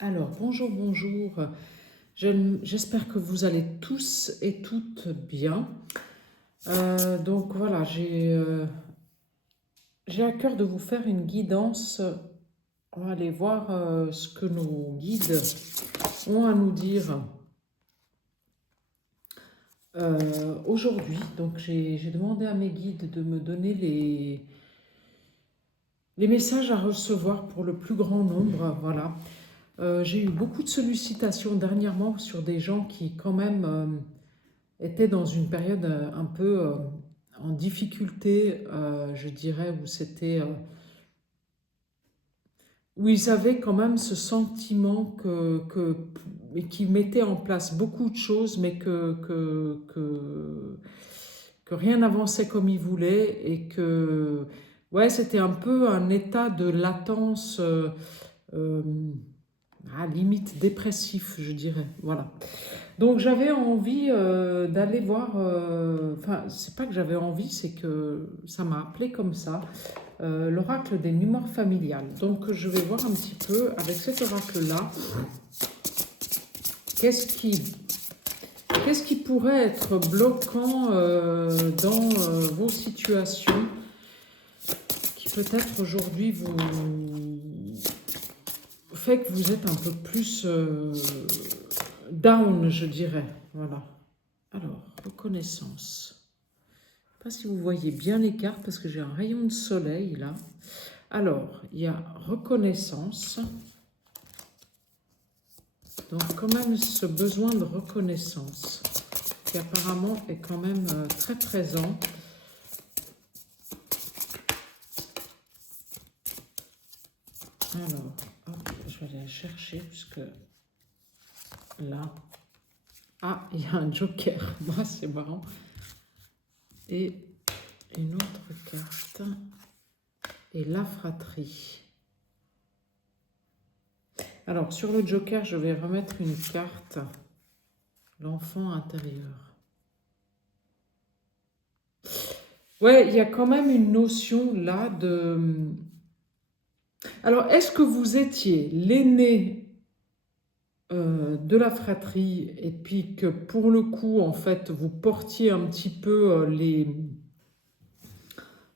Alors, bonjour, bonjour. J'espère que vous allez tous et toutes bien. Donc voilà, j'ai à cœur de vous faire une guidance. On va aller voir ce que nos guides ont à nous dire aujourd'hui. Donc j'ai demandé à mes guides de me donner les messages à recevoir pour le plus grand nombre. Voilà. J'ai eu beaucoup de sollicitations dernièrement sur des gens qui quand même étaient dans une période un peu en difficulté, je dirais, où ils avaient quand même ce sentiment mais qui mettait en place beaucoup de choses, mais que rien n'avançait comme ils voulaient et que ouais, c'était un peu un état de latence. Euh, Limite dépressif, je dirais. Voilà. Donc j'avais envie d'aller voir, enfin c'est pas que j'avais envie, c'est que ça m'a appelé comme ça, l'oracle des mémoires familiales. Donc je vais voir un petit peu avec cet oracle-là, qu'est-ce qui, qu'est-ce qui pourrait être bloquant dans vos situations, qui peut-être aujourd'hui vous fait que vous êtes un peu plus down, je dirais. Voilà. Alors, reconnaissance. Je ne sais pas si vous voyez bien les cartes parce que j'ai un rayon de soleil là. Alors, il y a reconnaissance. Donc, quand même, ce besoin de reconnaissance qui apparemment est quand même très présent. Alors, hop, je vais aller la chercher puisque là, ah, il y a un joker. Bah, c'est marrant. Et une autre carte. Et la fratrie. Alors, sur le joker, je vais remettre une carte. L'enfant intérieur. Ouais, il y a quand même une notion là de... Alors, est-ce que vous étiez l'aîné de la fratrie et puis que pour le coup, en fait, vous portiez un petit peu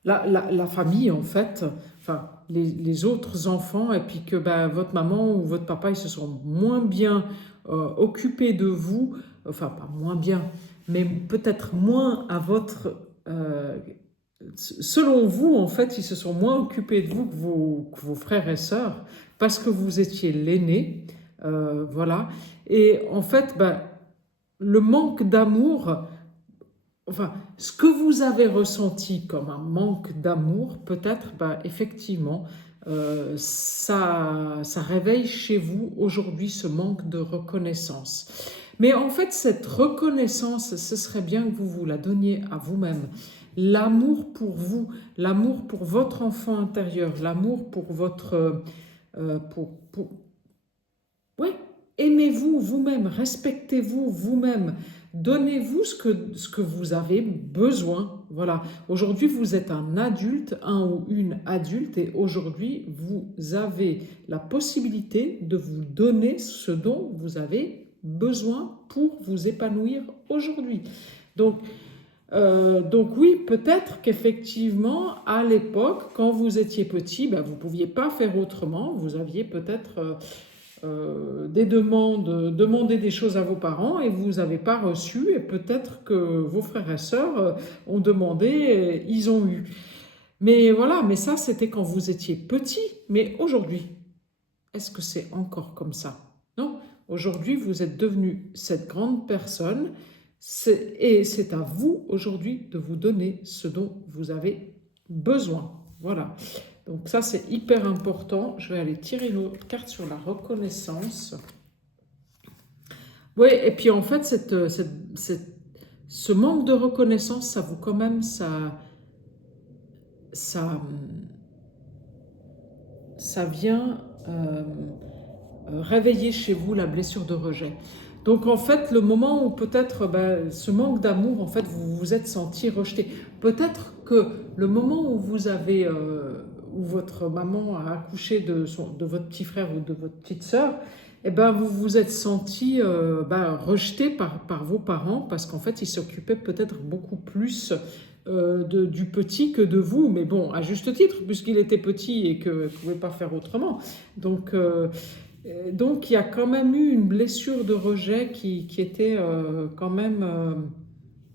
la famille, en fait, enfin, les autres enfants, et puis que ben, votre maman ou votre papa, ils se sont moins bien occupés de vous, enfin, pas moins bien, mais peut-être moins à votre... selon vous, en fait, ils se sont moins occupés de vous que vos frères et sœurs, parce que vous étiez l'aîné, voilà. Et en fait, ben, le manque d'amour, enfin, ce que vous avez ressenti comme un manque d'amour, peut-être, bah, effectivement, ça réveille chez vous aujourd'hui ce manque de reconnaissance. Mais en fait, cette reconnaissance, ce serait bien que vous vous la donniez à vous-même. L'amour pour vous, l'amour pour votre enfant intérieur, l'amour pour votre... ouais, aimez-vous vous-même, respectez-vous vous-même, donnez-vous ce que vous avez besoin. Voilà. Aujourd'hui, vous êtes un adulte, un ou une adulte, et aujourd'hui, vous avez la possibilité de vous donner ce dont vous avez besoin pour vous épanouir aujourd'hui. Donc oui, peut-être qu'effectivement, à l'époque, quand vous étiez petit, ben, vous ne pouviez pas faire autrement. Vous aviez peut-être des demandes, demander des choses à vos parents et vous n'avez pas reçu. Et peut-être que vos frères et sœurs ont demandé et ils ont eu. Mais voilà, mais ça, c'était quand vous étiez petit. Mais aujourd'hui, est-ce que c'est encore comme ça? Non. Aujourd'hui, vous êtes devenu cette grande personne et c'est à vous aujourd'hui de vous donner ce dont vous avez besoin. Voilà. Donc ça, c'est hyper important. Je vais aller tirer une autre carte sur la reconnaissance. Oui, et puis en fait, ce manque de reconnaissance, ça vous quand même, ça, ça vient réveiller chez vous la blessure de rejet. Donc en fait, le moment où peut-être ben, ce manque d'amour, en fait, vous vous êtes senti rejeté. Peut-être que le moment où où votre maman a accouché de votre petit frère ou de votre petite sœur, eh ben, vous vous êtes senti rejeté par vos parents parce qu'en fait, ils s'occupaient peut-être beaucoup plus du petit que de vous. Mais bon, à juste titre, puisqu'il était petit et que ne pouvait pas faire autrement. Donc, il y a quand même eu une blessure de rejet qui était quand même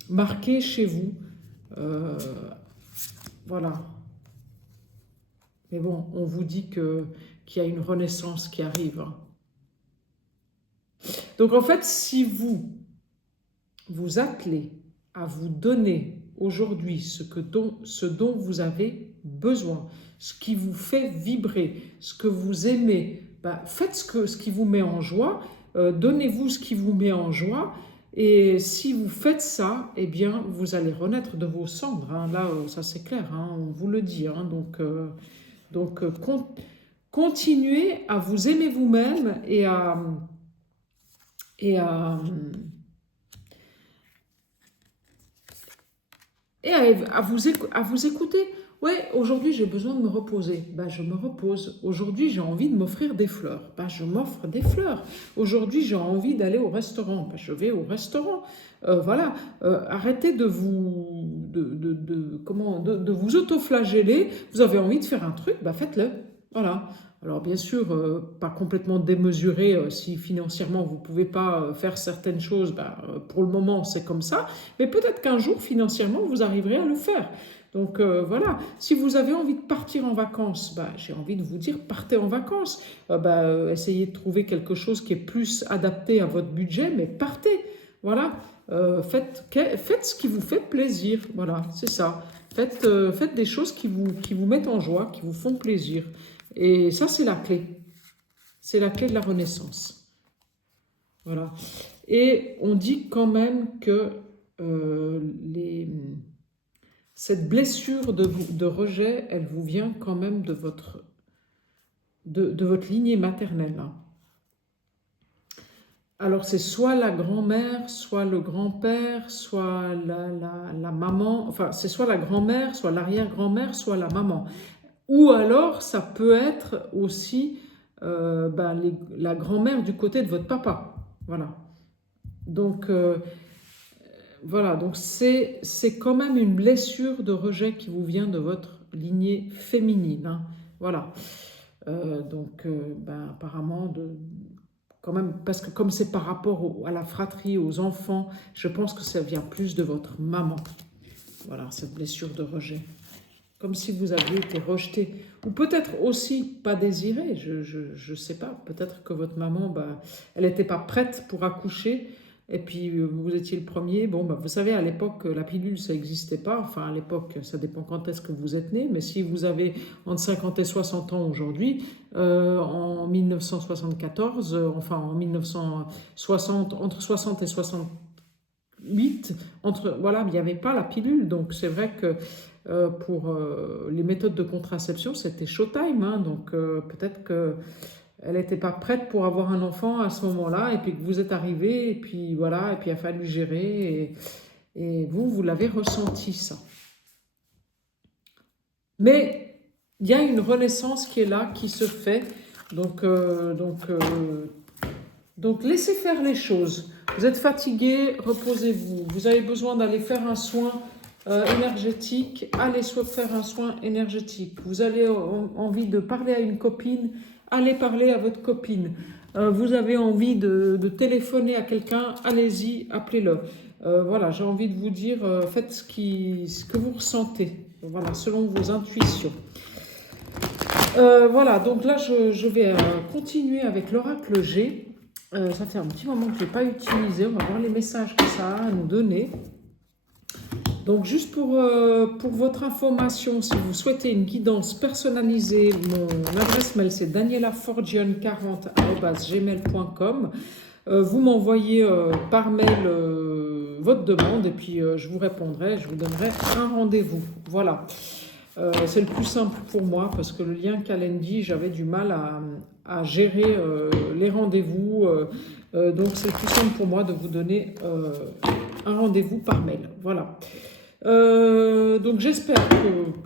marquée chez vous. Voilà. Mais bon, on vous dit qu'il y a une renaissance qui arrive, hein. Donc en fait, si vous vous attelez à vous donner aujourd'hui ce dont vous avez besoin, ce qui vous fait vibrer, ce que vous aimez, faites ce qui vous met en joie, donnez-vous ce qui vous met en joie, et si vous faites ça, eh bien, vous allez renaître de vos cendres, hein. Là, ça c'est clair, hein, on vous le dit, hein. Donc continuez à vous aimer vous-même et à à vous écouter. Ouais, aujourd'hui j'ai besoin de me reposer. Je me repose. Aujourd'hui j'ai envie de m'offrir des fleurs. Je m'offre des fleurs. Aujourd'hui j'ai envie d'aller au restaurant. Je vais au restaurant. Voilà. Arrêtez de vous auto-flageller. Vous avez envie de faire un truc, faites-le. Voilà. Alors bien sûr, pas complètement démesuré, si financièrement vous ne pouvez pas faire certaines choses, pour le moment c'est comme ça, mais peut-être qu'un jour financièrement vous arriverez à le faire. Donc voilà, si vous avez envie de partir en vacances, j'ai envie de vous dire partez en vacances, essayez de trouver quelque chose qui est plus adapté à votre budget, mais partez, voilà, faites ce qui vous fait plaisir, voilà, c'est ça, faites des choses qui vous mettent en joie, qui vous font plaisir. Et ça, c'est la clé. C'est la clé de la renaissance. Voilà. Et on dit quand même que cette blessure de rejet, elle vous vient quand même de votre lignée maternelle, hein. Alors, c'est soit la grand-mère, soit le grand-père, soit la maman. Enfin, c'est soit la grand-mère, soit l'arrière-grand-mère, soit la maman. Ou alors, ça peut être aussi la grand-mère du côté de votre papa. Voilà. Donc, voilà. Donc c'est quand même une blessure de rejet qui vous vient de votre lignée féminine, hein. Voilà. Apparemment, quand même, parce que comme c'est par rapport à la fratrie, aux enfants, je pense que ça vient plus de votre maman. Voilà, cette blessure de rejet. Comme si vous aviez été rejeté, ou peut-être aussi pas désiré, je ne sais pas, peut-être que votre maman, elle n'était pas prête pour accoucher, et puis vous étiez le premier. Bon, vous savez, à l'époque, la pilule, ça n'existait pas, enfin à l'époque, ça dépend quand est-ce que vous êtes né, mais si vous avez entre 50 et 60 ans aujourd'hui, en 1974, en 1960, entre 60 et 68, voilà, il n'y avait pas la pilule, donc c'est vrai que pour les méthodes de contraception, c'était showtime, hein, donc peut-être qu'elle n'était pas prête pour avoir un enfant à ce moment-là, et puis que vous êtes arrivé, et puis voilà, et puis il a fallu gérer, et vous l'avez ressenti, ça. Mais il y a une renaissance qui est là, qui se fait, donc laissez faire les choses. Vous êtes fatigué, reposez-vous. Vous avez besoin d'aller faire un soin énergétique, allez faire un soin énergétique. Vous avez envie de parler à une copine, allez parler à votre copine. Vous avez envie de téléphoner à quelqu'un, allez-y, appelez-le. Voilà, j'ai envie de vous dire, faites ce que vous ressentez, voilà, selon vos intuitions. Voilà, donc là, je vais continuer avec l'oracle G. Ça fait un petit moment que je ne l'ai pas utilisé. On va voir les messages que ça a à nous donner. Donc, juste pour votre information, si vous souhaitez une guidance personnalisée, mon adresse mail, c'est danielaforgione40@gmail.com. Vous m'envoyez par mail votre demande et puis je vous répondrai, je vous donnerai un rendez-vous. Voilà. C'est le plus simple pour moi parce que le lien Calendly, j'avais du mal à gérer les rendez-vous. Donc, c'est le plus simple pour moi de vous donner un rendez-vous par mail. Voilà. Donc j'espère que,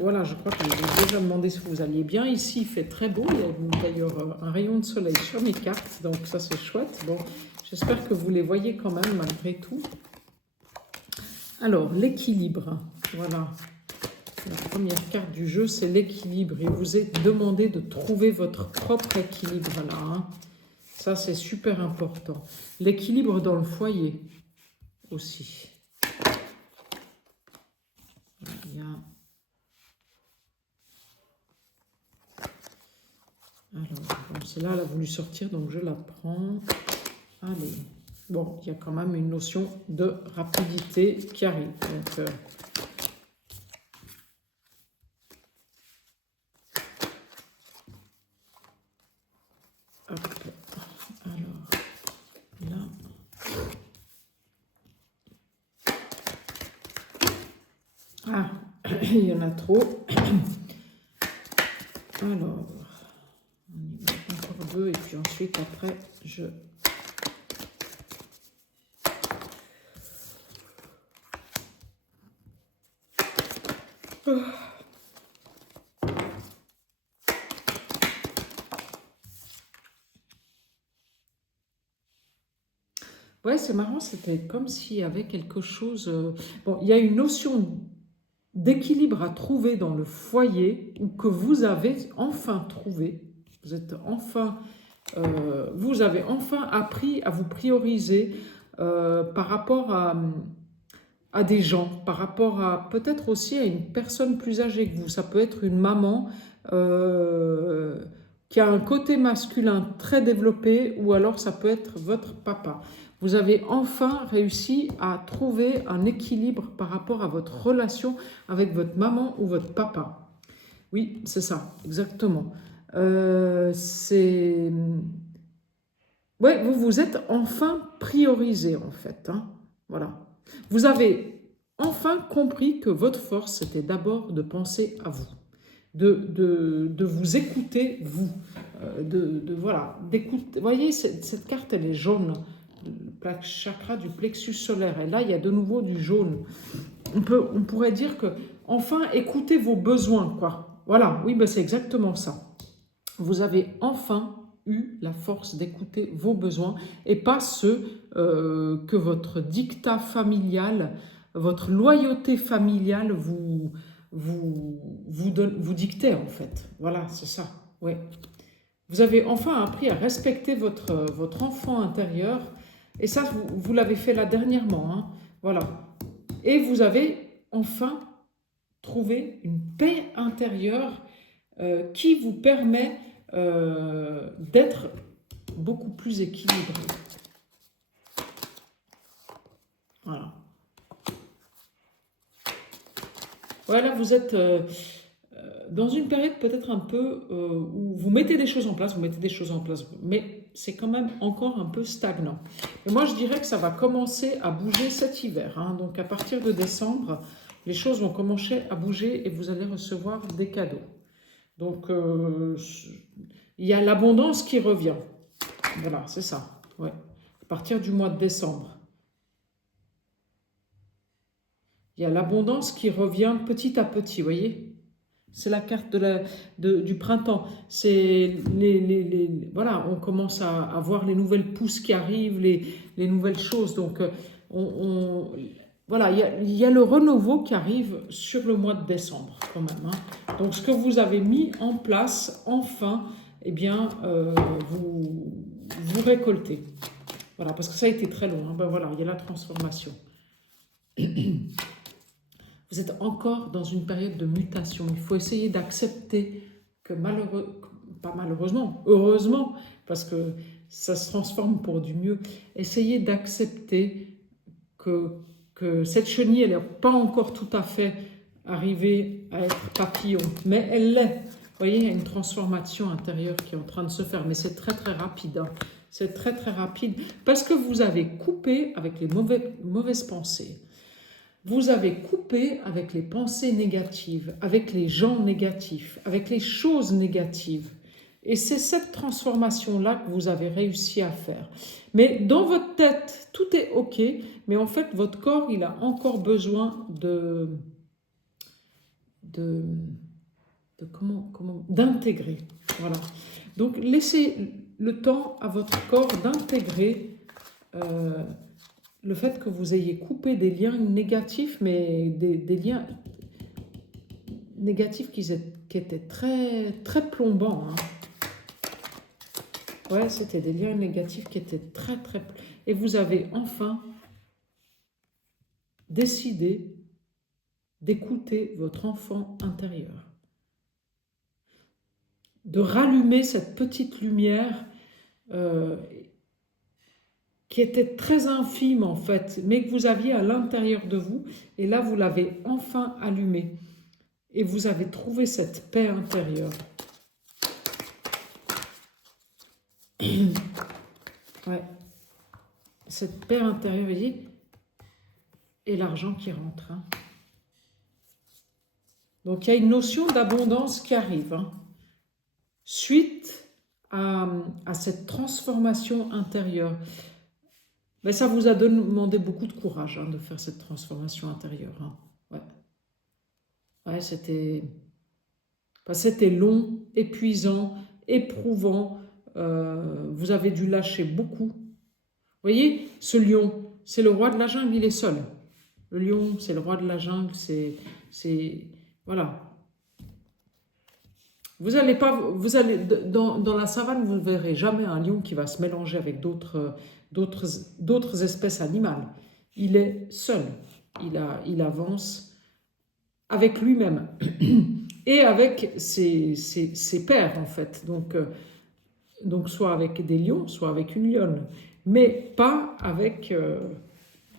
voilà, je crois que je vous ai déjà demandé si vous alliez bien. Ici, il fait très beau, il y a d'ailleurs un rayon de soleil sur mes cartes, donc ça c'est chouette. Bon, j'espère que vous les voyez quand même malgré tout. Alors, l'équilibre, voilà. La première carte du jeu, c'est l'équilibre. Il vous est demandé de trouver votre propre équilibre là. Hein. Ça, c'est super important. L'équilibre dans le foyer aussi. Il y a... Alors, bon, celle-là, elle a voulu sortir, donc je la prends. Allez. Bon, il y a quand même une notion de rapidité qui arrive. Donc, hop. Alors, là. Ah, il y en a trop. Alors, on y met encore deux et puis ensuite, après, je... Ouais, c'est marrant, c'était comme s'il y avait quelque chose... Bon, il y a une notion d'équilibre à trouver dans le foyer ou que vous avez enfin trouvé. Vous êtes enfin... vous avez enfin appris à vous prioriser par rapport à des gens, par rapport à peut-être aussi à une personne plus âgée que vous. Ça peut être une maman qui a un côté masculin très développé ou alors ça peut être votre papa. Vous avez enfin réussi à trouver un équilibre par rapport à votre relation avec votre maman ou votre papa. Oui, c'est ça, exactement. C'est... Ouais, vous vous êtes enfin priorisé en fait. Hein. Voilà. Vous avez enfin compris que votre force, c'était d'abord de penser à vous, de vous écouter, vous, voilà, d'écouter. Vous voyez, cette carte, elle est jaune, le chakra du plexus solaire. Et là, il y a de nouveau du jaune. On pourrait dire que, enfin, écoutez vos besoins, quoi. Voilà, oui, ben c'est exactement ça. Vous avez enfin eu la force d'écouter vos besoins et pas ceux que votre dictat familial, votre loyauté familiale vous dictait en fait. Voilà, c'est ça. Ouais. Vous avez enfin appris à respecter votre enfant intérieur et ça, vous l'avez fait là dernièrement. Hein. Voilà. Et vous avez enfin trouvé une paix intérieure qui vous permet d'être beaucoup plus équilibré. Voilà. Voilà, vous êtes dans une période peut-être un peu où vous mettez des choses en place, mais c'est quand même encore un peu stagnant. Et moi, je dirais que ça va commencer à bouger cet hiver. Hein. Donc, à partir de décembre, les choses vont commencer à bouger et vous allez recevoir des cadeaux. Donc, il y a l'abondance qui revient. Voilà, c'est ça. Ouais. À partir du mois de décembre. Il y a l'abondance qui revient petit à petit, vous voyez. C'est la carte du printemps. C'est voilà, on commence à voir les nouvelles pousses qui arrivent, les nouvelles choses. Donc, voilà, il y a le renouveau qui arrive sur le mois de décembre quand même. Hein. Donc, ce que vous avez mis en place, enfin, eh bien, vous récoltez. Voilà, parce que ça a été très long. Hein. Ben voilà, il y a la transformation. Vous êtes encore dans une période de mutation. Il faut essayer d'accepter que pas malheureusement, heureusement, parce que ça se transforme pour du mieux, essayez d'accepter que cette chenille, elle n'est pas encore tout à fait arrivée à être papillon, mais elle l'est. Vous voyez, il y a une transformation intérieure qui est en train de se faire, mais c'est très très rapide. Hein. C'est très très rapide, parce que vous avez coupé avec les mauvaises pensées. Vous avez coupé avec les pensées négatives, avec les gens négatifs, avec les choses négatives. Et c'est cette transformation-là que vous avez réussi à faire. Mais dans votre tête, tout est OK, mais en fait, votre corps, il a encore besoin d'intégrer. Voilà. Donc, laissez le temps à votre corps d'intégrer le fait que vous ayez coupé des liens négatifs, mais des liens négatifs qui étaient très, très plombants. Hein. Ouais, c'était des liens négatifs qui étaient très, très... Et vous avez enfin décidé d'écouter votre enfant intérieur. De rallumer cette petite lumière qui était très infime en fait, mais que vous aviez à l'intérieur de vous. Et là, vous l'avez enfin allumée. Et vous avez trouvé cette paix intérieure. Ouais. Cette paix intérieure, vous voyez, et l'argent qui rentre. Hein. Donc, il y a une notion d'abondance qui arrive. Hein. Suite à cette transformation intérieure. Mais ça vous a demandé beaucoup de courage hein, de faire cette transformation intérieure. Hein. Ouais, ouais c'était long, épuisant, éprouvant. Vous avez dû lâcher beaucoup. Vous voyez, ce lion, c'est le roi de la jungle, il est seul. Le lion, c'est le roi de la jungle, voilà. Vous allez dans la savane, vous ne verrez jamais un lion qui va se mélanger avec d'autres espèces animales. Il est seul. Il avance avec lui-même et avec ses pairs, en fait. Donc soit avec des lions, soit avec une lionne, mais pas avec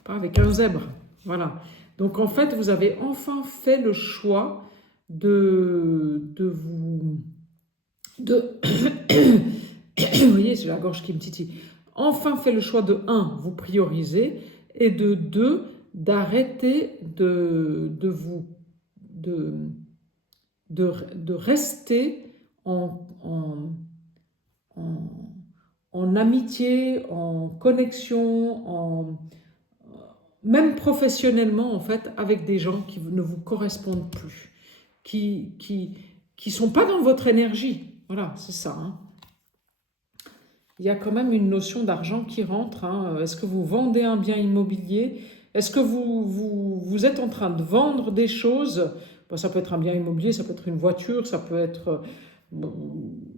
un zèbre. Voilà. Donc en fait, vous avez enfin fait le choix vous voyez, j'ai la gorge qui me titille. Enfin fait le choix de 1, vous prioriser, et de 2, d'arrêter de rester en amitié, en connexion, même professionnellement en fait, avec des gens qui ne vous correspondent plus, qui sont pas dans votre énergie. Voilà, c'est ça. Hein. Il y a quand même une notion d'argent qui rentre. Hein. Est-ce que vous vendez un bien immobilier? Est-ce que vous êtes en train de vendre des choses? Bon, ça peut être un bien immobilier, ça peut être une voiture, ça peut être...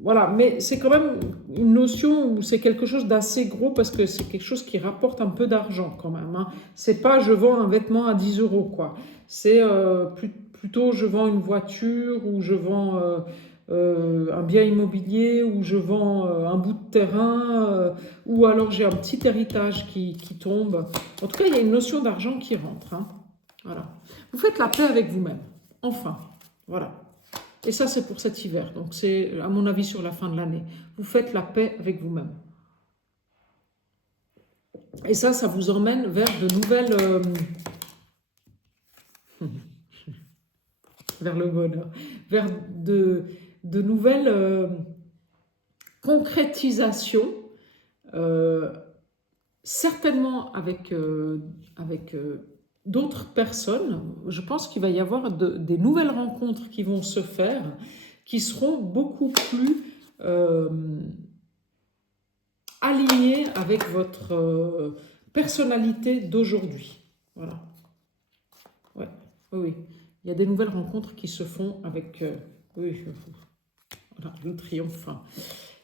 voilà, mais c'est quand même une notion où c'est quelque chose d'assez gros parce que c'est quelque chose qui rapporte un peu d'argent quand même. Hein. C'est pas je vends un vêtement à 10 €, quoi. C'est plutôt je vends une voiture ou je vends un bien immobilier ou je vends un bout de terrain ou alors j'ai un petit héritage qui tombe. En tout cas, il y a une notion d'argent qui rentre. Hein. Voilà. Vous faites la paix avec vous-même. Enfin, voilà. Et ça, c'est pour cet hiver. Donc, c'est, à mon avis, sur la fin de l'année. Vous faites la paix avec vous-même. Et ça vous emmène vers de nouvelles... vers le bonheur. Vers de nouvelles concrétisations. Certainement avec d'autres personnes. Je pense qu'il va y avoir des nouvelles rencontres qui vont se faire, qui seront beaucoup plus alignées avec votre personnalité d'aujourd'hui. Voilà. Ouais. Oui. Il y a des nouvelles rencontres qui se font avec... oui, voilà, le triomphe.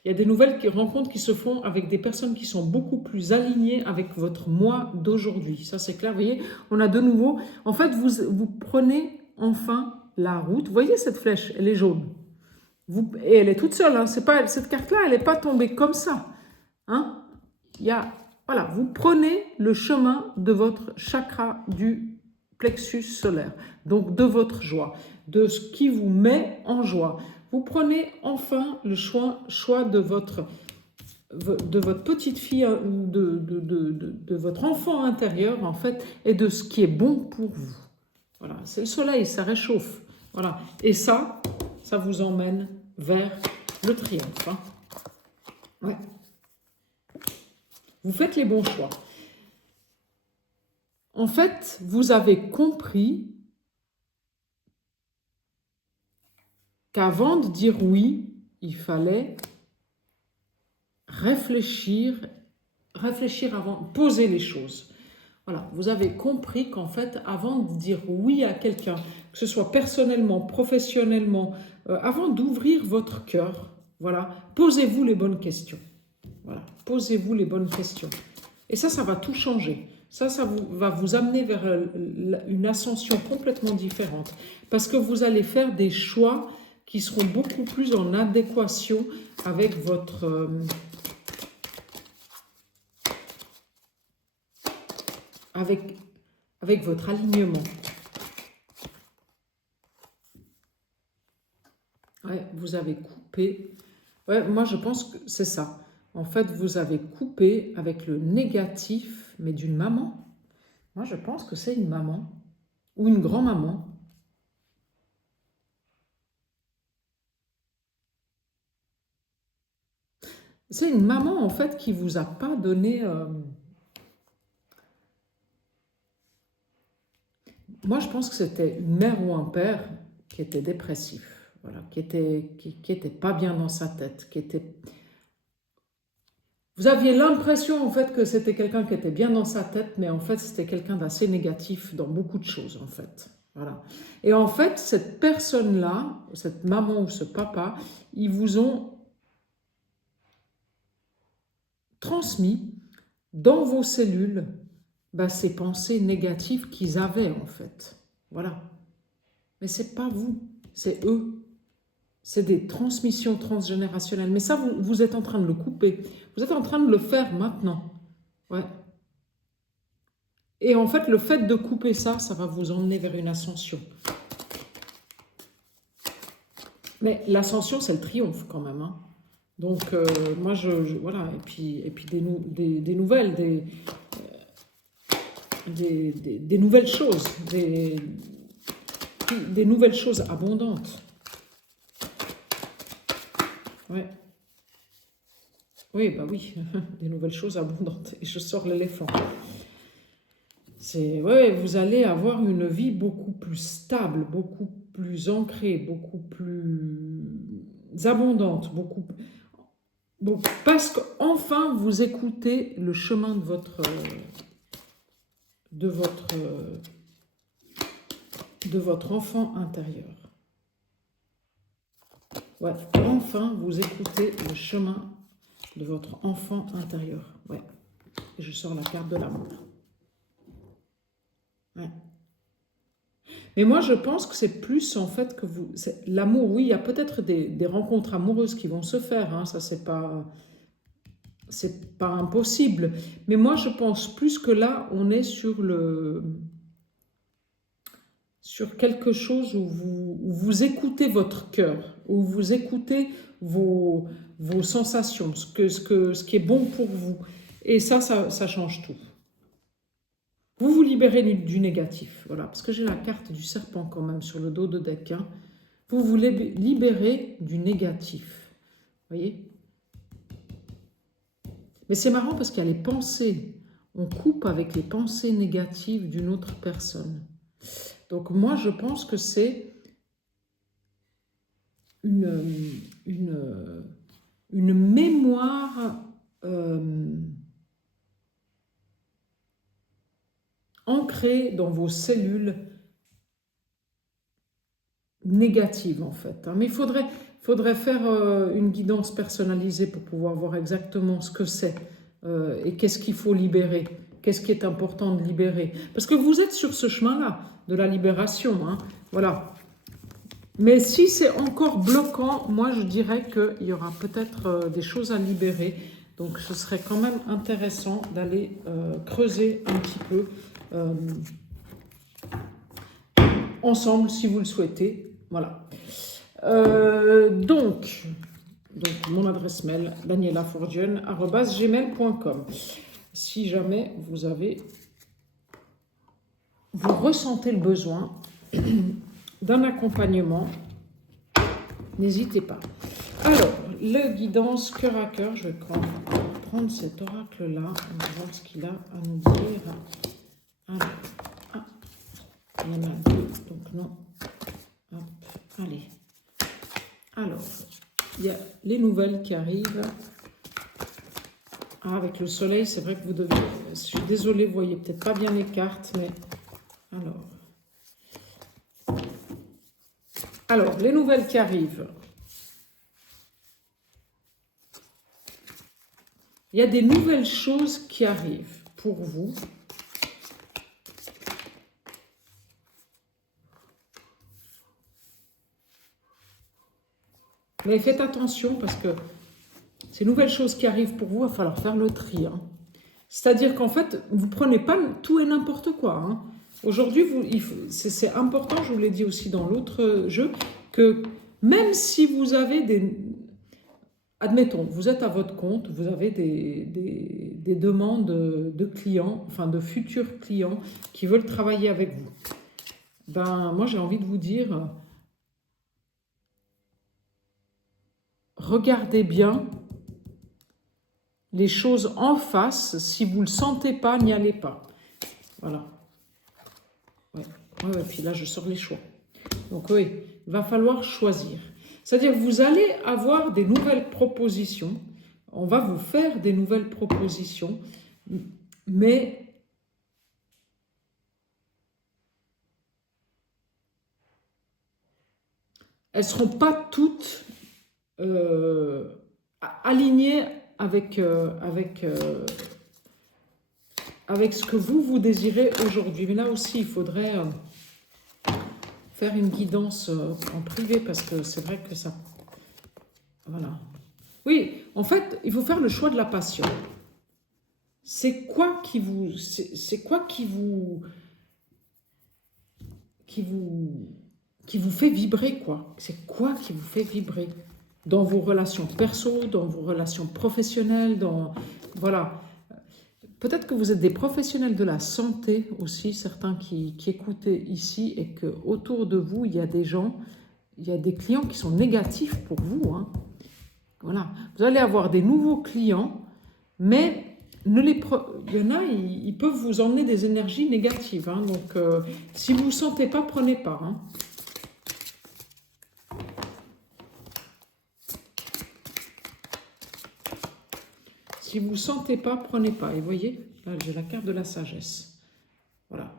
Il y a des nouvelles rencontres qui se font avec des personnes qui sont beaucoup plus alignées avec votre moi d'aujourd'hui. Ça, c'est clair. Vous voyez, on a de nouveau... En fait, vous prenez enfin la route. Vous voyez cette flèche, elle est jaune. Et elle est toute seule. Hein. Cette carte-là, elle n'est pas tombée comme ça. Hein. Voilà, vous prenez le chemin de votre chakra du plexus solaire. Donc, de votre joie, de ce qui vous met en joie. Vous prenez enfin le choix de votre petite fille ou de votre enfant intérieur, en fait, et de ce qui est bon pour vous. Voilà, c'est le soleil, ça réchauffe. Voilà. Et ça vous emmène vers le triomphe. Hein. Ouais. Vous faites les bons choix. En fait, vous avez compris qu'avant de dire oui, il fallait réfléchir avant, poser les choses. Voilà, vous avez compris qu'en fait, avant de dire oui à quelqu'un, que ce soit personnellement, professionnellement, avant d'ouvrir votre cœur, voilà, posez-vous les bonnes questions. Voilà, posez-vous les bonnes questions. Et ça va tout changer. Ça va vous amener vers une ascension complètement différente. Parce que vous allez faire des choix qui seront beaucoup plus en adéquation avec votre... avec votre alignement. Ouais, vous avez coupé. Ouais, moi, je pense que c'est ça. En fait, vous avez coupé avec le négatif, mais d'une maman. Moi, je pense que c'est une maman ou une grand-maman. C'est une maman, en fait, qui vous a pas donné... Moi, je pense que c'était une mère ou un père qui était dépressif, voilà, qui était pas bien dans sa tête, qui était... Vous aviez l'impression, en fait, que c'était quelqu'un qui était bien dans sa tête, mais en fait, c'était quelqu'un d'assez négatif dans beaucoup de choses, en fait. Voilà. Et en fait, cette personne-là, cette maman ou ce papa, ils vous ont transmis dans vos cellules ces pensées négatives qu'ils avaient, en fait. Voilà. Mais c'est pas vous, c'est eux. C'est des transmissions transgénérationnelles. Mais ça, vous êtes en train de le couper. Vous êtes en train de le faire maintenant. Ouais. Et en fait, le fait de couper ça, ça va vous emmener vers une ascension. Mais l'ascension, c'est le triomphe quand même. Hein. Donc, moi, voilà. Et puis des nouvelles, des nouvelles choses, des nouvelles choses abondantes. Ouais. Oui, bah oui, des nouvelles choses abondantes. Et je sors l'éléphant. Ouais, vous allez avoir une vie beaucoup plus stable, beaucoup plus ancrée, beaucoup plus abondante, parce qu'enfin vous écoutez le chemin de votre enfant intérieur. Ouais, enfin vous écoutez le chemin de votre enfant intérieur. Ouais. Et je sors la carte de l'amour. Ouais. Mais moi, je pense que c'est plus en fait que vous... L'amour, oui, il y a peut-être des rencontres amoureuses qui vont se faire. Hein, ça, c'est pas impossible. Mais moi, je pense plus que là, on est sur quelque chose où vous écoutez votre cœur, où vous écoutez vos sensations, ce qui est bon pour vous. Et ça change tout. Vous vous libérez du négatif, voilà, parce que j'ai la carte du serpent quand même sur le dos de deck. Hein. Vous vous libérez du négatif, voyez. Mais c'est marrant parce qu'il y a les pensées. On coupe avec les pensées négatives d'une autre personne. Donc moi, je pense que c'est une mémoire ancrée dans vos cellules négatives, en fait. Mais il faudrait faire une guidance personnalisée pour pouvoir voir exactement ce que c'est et qu'est-ce qu'il faut libérer, qu'est-ce qui est important de libérer. Parce que vous êtes sur ce chemin-là, de la libération, hein, voilà. Mais si c'est encore bloquant, moi je dirais qu'il y aura peut-être des choses à libérer. Donc ce serait quand même intéressant d'aller creuser un petit peu ensemble si vous le souhaitez. Voilà. Donc, mon adresse mail, danielaforgione@gmail.com. Si jamais vous ressentez le besoin d'un accompagnement, n'hésitez pas. Alors, le guidance cœur à cœur, je vais prendre cet oracle-là, on va voir ce qu'il a à nous dire. Alors, ah, il y en a deux, donc non. Hop, allez. Alors, il y a les nouvelles qui arrivent. Ah, avec le soleil, c'est vrai que vous devez... Je suis désolée, vous voyez peut-être pas bien les cartes, mais... Alors, les nouvelles qui arrivent. Il y a des nouvelles choses qui arrivent pour vous. Mais faites attention parce que ces nouvelles choses qui arrivent pour vous, il va falloir faire le tri. Hein. C'est-à-dire qu'en fait, vous ne prenez pas tout et n'importe quoi. Hein. Aujourd'hui, c'est important, je vous l'ai dit aussi dans l'autre jeu, que même si vous avez des... Admettons, vous êtes à votre compte, vous avez des demandes de clients, enfin de futurs clients qui veulent travailler avec vous. Ben, moi, j'ai envie de vous dire, regardez bien les choses en face. Si vous ne le sentez pas, n'y allez pas. Voilà. Ouais, puis là, je sors les choix. Donc oui, il va falloir choisir. C'est-à-dire que vous allez avoir des nouvelles propositions. On va vous faire des nouvelles propositions. Mais elles ne seront pas toutes alignées avec ce que vous désirez aujourd'hui. Mais là aussi, il faudrait faire une guidance en privé parce que c'est vrai que ça... Voilà. Oui, en fait, il faut faire le choix de la passion. C'est quoi qui vous... C'est quoi qui vous fait vibrer, quoi? C'est quoi qui vous fait vibrer? Dans vos relations perso, dans vos relations professionnelles, dans... Voilà. Peut-être que vous êtes des professionnels de la santé aussi, certains qui écoutaient ici, et qu'autour de vous, il y a des gens, il y a des clients qui sont négatifs pour vous. Hein. Voilà. Vous allez avoir des nouveaux clients, mais il y en a, ils peuvent vous emmener des énergies négatives. Hein. Donc, si vous ne sentez pas, prenez pas. Hein. Si vous ne sentez pas, prenez pas. Et vous voyez, là, j'ai la carte de la sagesse. Voilà.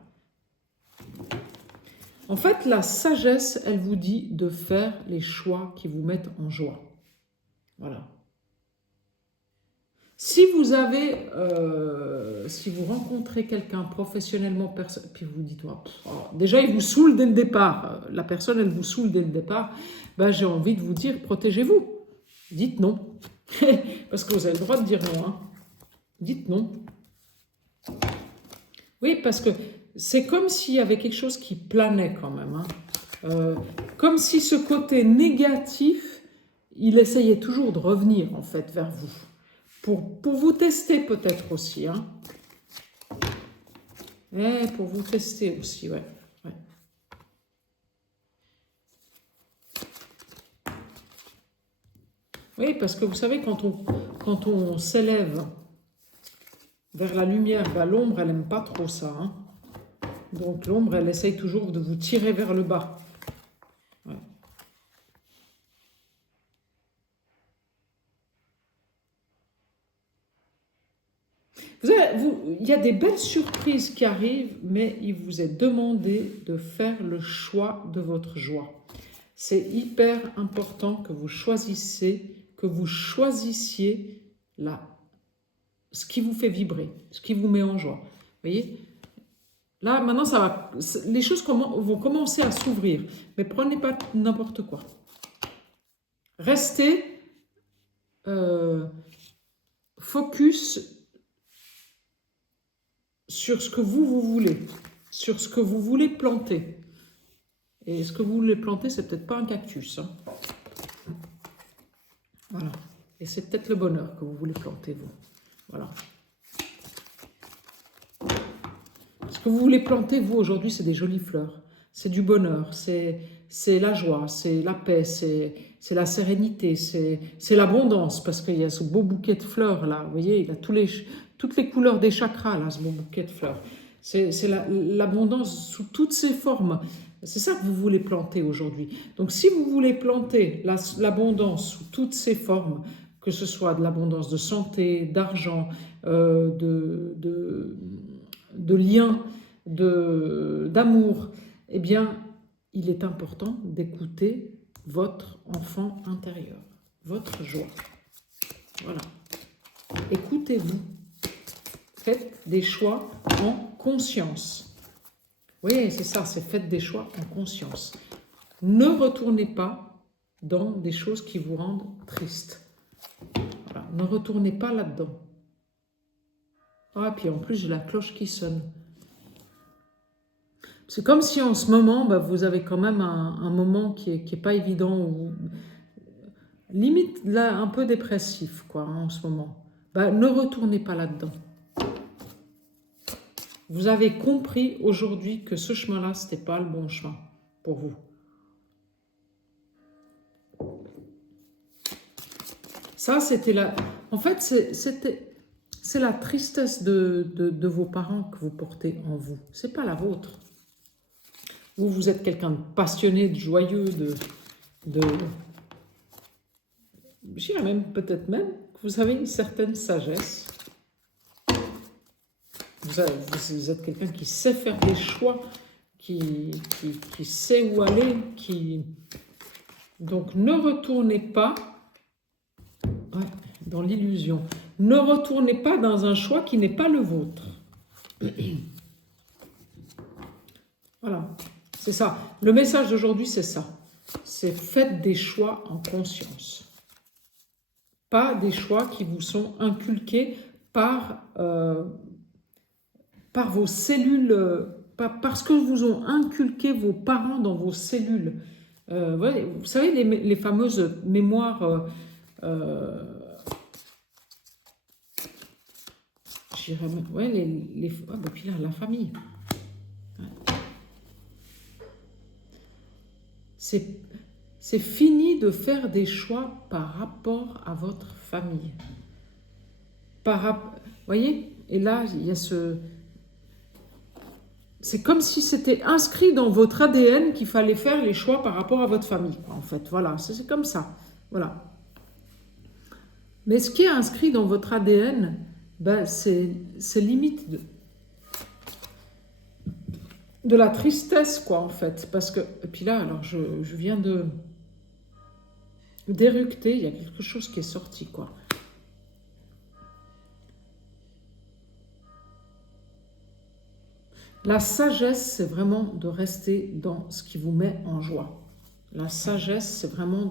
En fait, la sagesse, elle vous dit de faire les choix qui vous mettent en joie. Voilà. Si vous avez, si vous rencontrez quelqu'un professionnellement, puis vous dites, déjà il vous saoule dès le départ, la personne elle vous saoule dès le départ, ben, j'ai envie de vous dire, protégez-vous. Dites non. Parce que vous avez le droit de dire non. Hein. Dites non. Oui, parce que c'est comme s'il y avait quelque chose qui planait quand même. Hein. Comme si ce côté négatif, il essayait toujours de revenir en fait vers vous. Pour vous tester peut-être aussi. Hein. Pour vous tester aussi, ouais. Oui, parce que vous savez, quand on s'élève vers la lumière, ben, l'ombre, elle n'aime pas trop ça. Hein. Donc l'ombre, elle essaye toujours de vous tirer vers le bas. Ouais. Il y a des belles surprises qui arrivent, mais il vous est demandé de faire le choix de votre joie. C'est hyper important que vous choisissiez ce qui vous fait vibrer, ce qui vous met en joie. Vous voyez? Là, maintenant, les choses vont commencer à s'ouvrir, mais prenez pas n'importe quoi. Restez focus sur ce que vous voulez, sur ce que vous voulez planter. Et ce que vous voulez planter, c'est peut-être pas un cactus. Hein. Voilà. Et c'est peut-être le bonheur que vous voulez planter, vous. Voilà. Ce que vous voulez planter, vous, aujourd'hui, c'est des jolies fleurs. c'est du bonheur, c'est la joie, c'est la paix, c'est la sérénité, c'est l'abondance, parce qu'il y a ce beau bouquet de fleurs là, vous voyez, il a toutes les couleurs des chakras là, ce beau bouquet de fleurs. C'est l'abondance sous toutes ses formes. C'est ça que vous voulez planter aujourd'hui. Donc si vous voulez planter l'abondance sous toutes ses formes, que ce soit de l'abondance de santé, d'argent, de liens, d'amour, eh bien, il est important d'écouter votre enfant intérieur, votre joie. Voilà. Écoutez-vous. Faites des choix en conscience. Oui, c'est ça, c'est faites des choix en conscience. Ne retournez pas dans des choses qui vous rendent triste. Voilà. Ne retournez pas là-dedans. Ah, puis en plus, j'ai la cloche qui sonne. C'est comme si en ce moment, vous avez quand même un moment qui est pas évident, limite là, un peu dépressif, quoi, en ce moment. Ne retournez pas là-dedans. Vous avez compris aujourd'hui que ce chemin-là, ce n'était pas le bon chemin pour vous. Ça, c'était la... En fait, c'est la tristesse de vos parents que vous portez en vous. Ce n'est pas la vôtre. Vous êtes quelqu'un de passionné, de joyeux, je dirais même, peut-être même, que vous avez une certaine sagesse. Vous êtes quelqu'un qui sait faire des choix, qui sait où aller, Donc ne retournez pas dans l'illusion. Ne retournez pas dans un choix qui n'est pas le vôtre. Voilà, c'est ça. Le message d'aujourd'hui, c'est ça. C'est faites des choix en conscience. Pas des choix qui vous sont inculqués par vos cellules, parce que vous ont inculqué vos parents dans vos cellules. Vous savez, les fameuses mémoires, je dirais, puis là, la famille. C'est fini de faire des choix par rapport à votre famille. Voyez, et là, il y a ce... C'est comme si c'était inscrit dans votre ADN qu'il fallait faire les choix par rapport à votre famille, en fait. Voilà, c'est comme ça. Voilà. Mais ce qui est inscrit dans votre ADN, c'est limite de la tristesse, quoi, en fait. Parce que, et puis là, alors, je viens d'éructer, il y a quelque chose qui est sorti, quoi. La sagesse, c'est vraiment de rester dans ce qui vous met en joie. La sagesse, c'est vraiment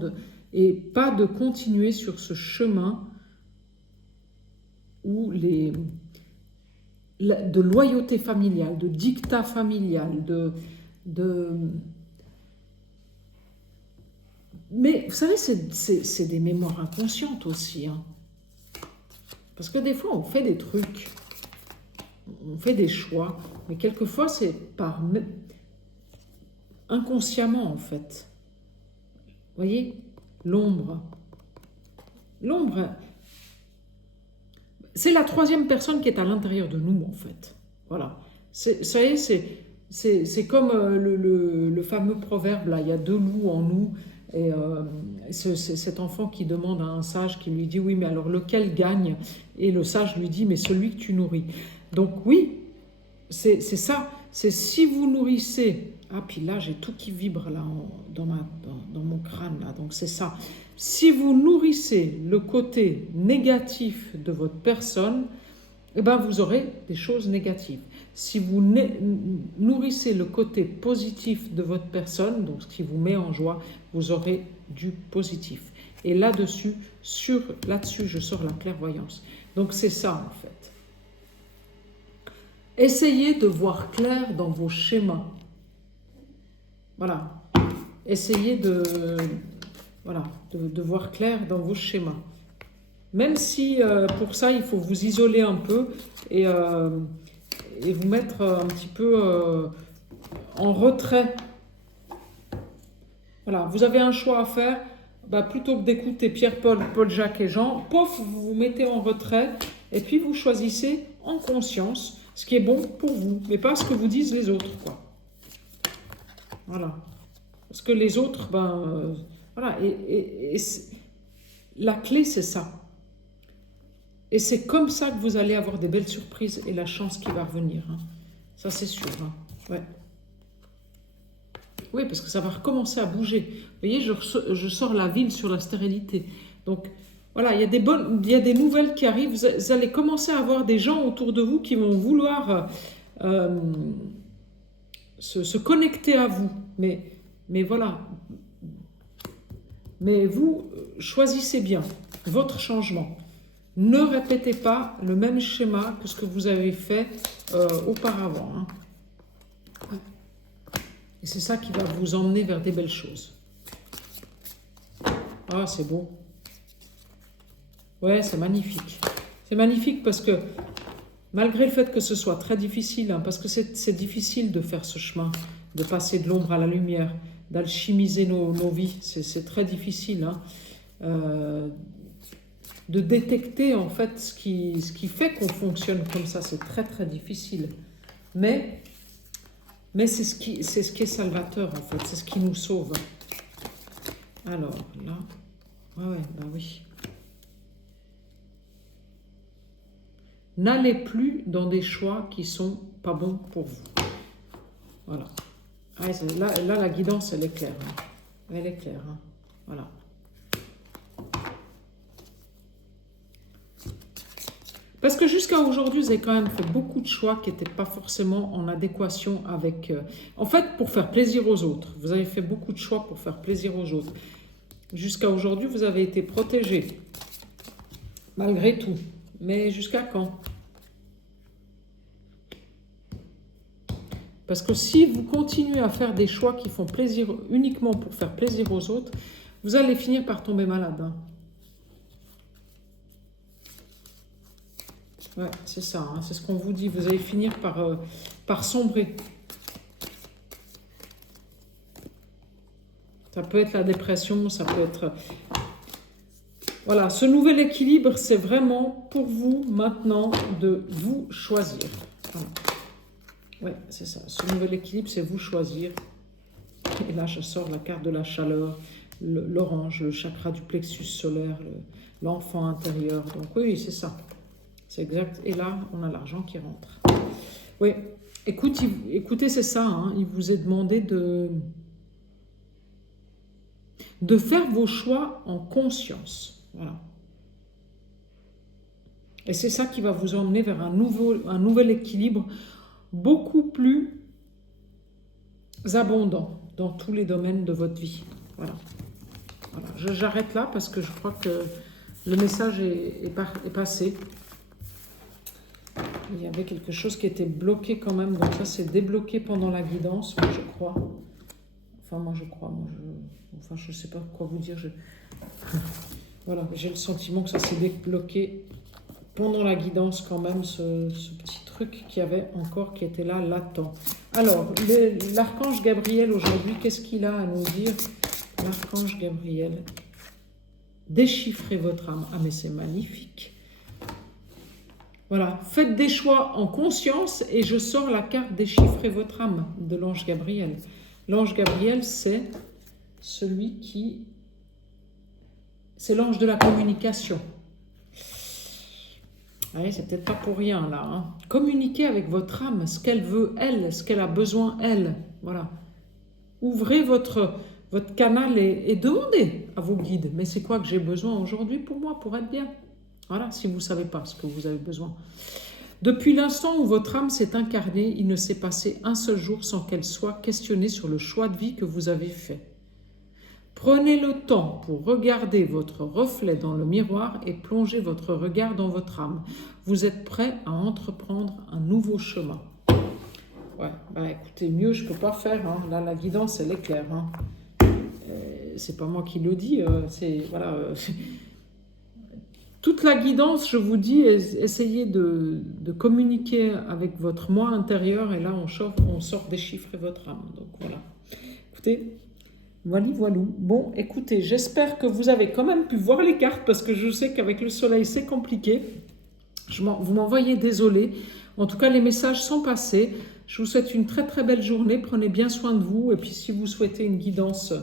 et pas de continuer sur ce chemin où de loyauté familiale, de dictat familial, Mais vous savez, c'est des mémoires inconscientes aussi. Hein. Parce que des fois, on fait des trucs, on fait des choix, mais quelquefois, c'est inconsciemment, en fait. Vous voyez, l'ombre. L'ombre, c'est la troisième personne qui est à l'intérieur de nous, en fait. Voilà. Vous savez, c'est comme le fameux proverbe, là, il y a deux loups en nous. Et c'est cet enfant qui demande à un sage, qui lui dit, oui, mais alors lequel gagne? Et le sage lui dit, mais celui que tu nourris. Donc oui, c'est ça. C'est si vous nourrissez... Ah, puis là, j'ai tout qui vibre là, dans mon crâne. Là. Donc c'est ça. Si vous nourrissez le côté négatif de votre personne, eh ben, vous aurez des choses négatives. Si vous nourrissez le côté positif de votre personne, donc ce qui vous met en joie, vous aurez du positif. Et là-dessus, je sors la clairvoyance. Donc c'est ça en fait. Essayez de voir clair dans vos schémas. Voilà. Essayez de voir clair dans vos schémas. Même si pour ça, il faut vous isoler un peu et vous mettre un petit peu en retrait Voilà, vous avez un choix à faire. Bah, plutôt que d'écouter Pierre, Paul, Jacques et Jean, pof, vous vous mettez en retrait et puis vous choisissez en conscience ce qui est bon pour vous, mais pas ce que vous disent les autres, quoi. Voilà. Parce que les autres, voilà, la clé, c'est ça. Et c'est comme ça que vous allez avoir des belles surprises et la chance qui va revenir. Hein. Ça, c'est sûr. Hein. Ouais. Oui, parce que ça va recommencer à bouger. Vous voyez, je sors la ville sur la stérilité. Donc, voilà, il y a des nouvelles qui arrivent. Vous allez commencer à avoir des gens autour de vous qui vont vouloir se connecter à vous. Mais voilà. Mais vous, choisissez bien votre changement. Ne répétez pas le même schéma que ce que vous avez fait auparavant. Hein. Et c'est ça qui va vous emmener vers des belles choses. Ah, c'est beau. Ouais, c'est magnifique. C'est magnifique parce que, malgré le fait que ce soit très difficile, hein, parce que c'est difficile de faire ce chemin, de passer de l'ombre à la lumière, d'alchimiser nos vies, c'est très difficile. Hein, de détecter en fait ce qui fait qu'on fonctionne comme ça, c'est très très difficile. Mais c'est ce qui est salvateur en fait, c'est ce qui nous sauve. Alors là, ouais, bah oui. N'allez plus dans des choix qui sont pas bons pour vous. Voilà. Ah, là, la guidance, elle est claire. Hein. Elle est claire. Hein. Voilà. Parce que jusqu'à aujourd'hui, vous avez quand même fait beaucoup de choix qui n'étaient pas forcément en adéquation avec... en fait, pour faire plaisir aux autres. Vous avez fait beaucoup de choix pour faire plaisir aux autres. Jusqu'à aujourd'hui, vous avez été protégé. Malgré tout. Mais jusqu'à quand? Parce que si vous continuez à faire des choix qui font plaisir uniquement pour faire plaisir aux autres, vous allez finir par tomber malade. Hein. Ouais, c'est ça, hein, c'est ce qu'on vous dit. Vous allez finir par sombrer. Ça peut être la dépression, ça peut être... Voilà, ce nouvel équilibre, c'est vraiment pour vous maintenant de vous choisir. Voilà. Ouais, c'est ça. Ce nouvel équilibre, c'est vous choisir. Et là, je sors la carte de la chaleur, l'orange, le chakra du plexus solaire, l'enfant intérieur. Donc oui, c'est ça. C'est exact. Et là, on a l'argent qui rentre. Oui, écoutez, c'est ça. Hein. Il vous est demandé de faire vos choix en conscience. Voilà. Et c'est ça qui va vous emmener vers un nouvel équilibre beaucoup plus abondant dans tous les domaines de votre vie. Voilà. Voilà. J'arrête là parce que je crois que le message est passé. Il y avait quelque chose qui était bloqué quand même, donc ça c'est débloqué pendant la guidance, je crois. Enfin, moi je crois, enfin je ne sais pas quoi vous dire. Voilà, j'ai le sentiment que ça s'est débloqué pendant la guidance quand même, ce petit truc qui était là, latent. Alors, l'archange Gabriel aujourd'hui, qu'est-ce qu'il a à nous dire? L'archange Gabriel, déchiffrez votre âme. Ah mais c'est magnifique. Voilà, faites des choix en conscience et je sors la carte déchiffrer votre âme de l'ange Gabriel. L'ange Gabriel, c'est celui qui... C'est l'ange de la communication. Allez, c'est peut-être pas pour rien là. Hein. Communiquez avec votre âme, ce qu'elle veut elle, ce qu'elle a besoin elle. Voilà. Ouvrez votre canal et demandez à vos guides. Mais c'est quoi que j'ai besoin aujourd'hui pour moi, pour être bien? Voilà, si vous ne savez pas ce que vous avez besoin. Depuis l'instant où votre âme s'est incarnée, il ne s'est passé un seul jour sans qu'elle soit questionnée sur le choix de vie que vous avez fait. Prenez le temps pour regarder votre reflet dans le miroir et plongez votre regard dans votre âme. Vous êtes prêt à entreprendre un nouveau chemin. Ouais, bah écoutez, mieux je ne peux pas faire. Hein. Là, la guidance, elle est claire. Hein. C'est pas moi qui le dis. Voilà. Toute la guidance, je vous dis, essayez de communiquer avec votre moi intérieur et là, on sort déchiffrer votre âme. Donc voilà. Écoutez, Voilà, voilà. Bon, écoutez, j'espère que vous avez quand même pu voir les cartes parce que je sais qu'avec le soleil, c'est compliqué. Vous m'envoyez désolé. En tout cas, les messages sont passés. Je vous souhaite une très très belle journée. Prenez bien soin de vous. Et puis, si vous souhaitez une guidance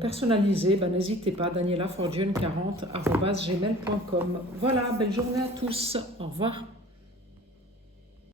personnalisée, n'hésitez pas. danielafortune40@gmail.com. Voilà, belle journée à tous. Au revoir.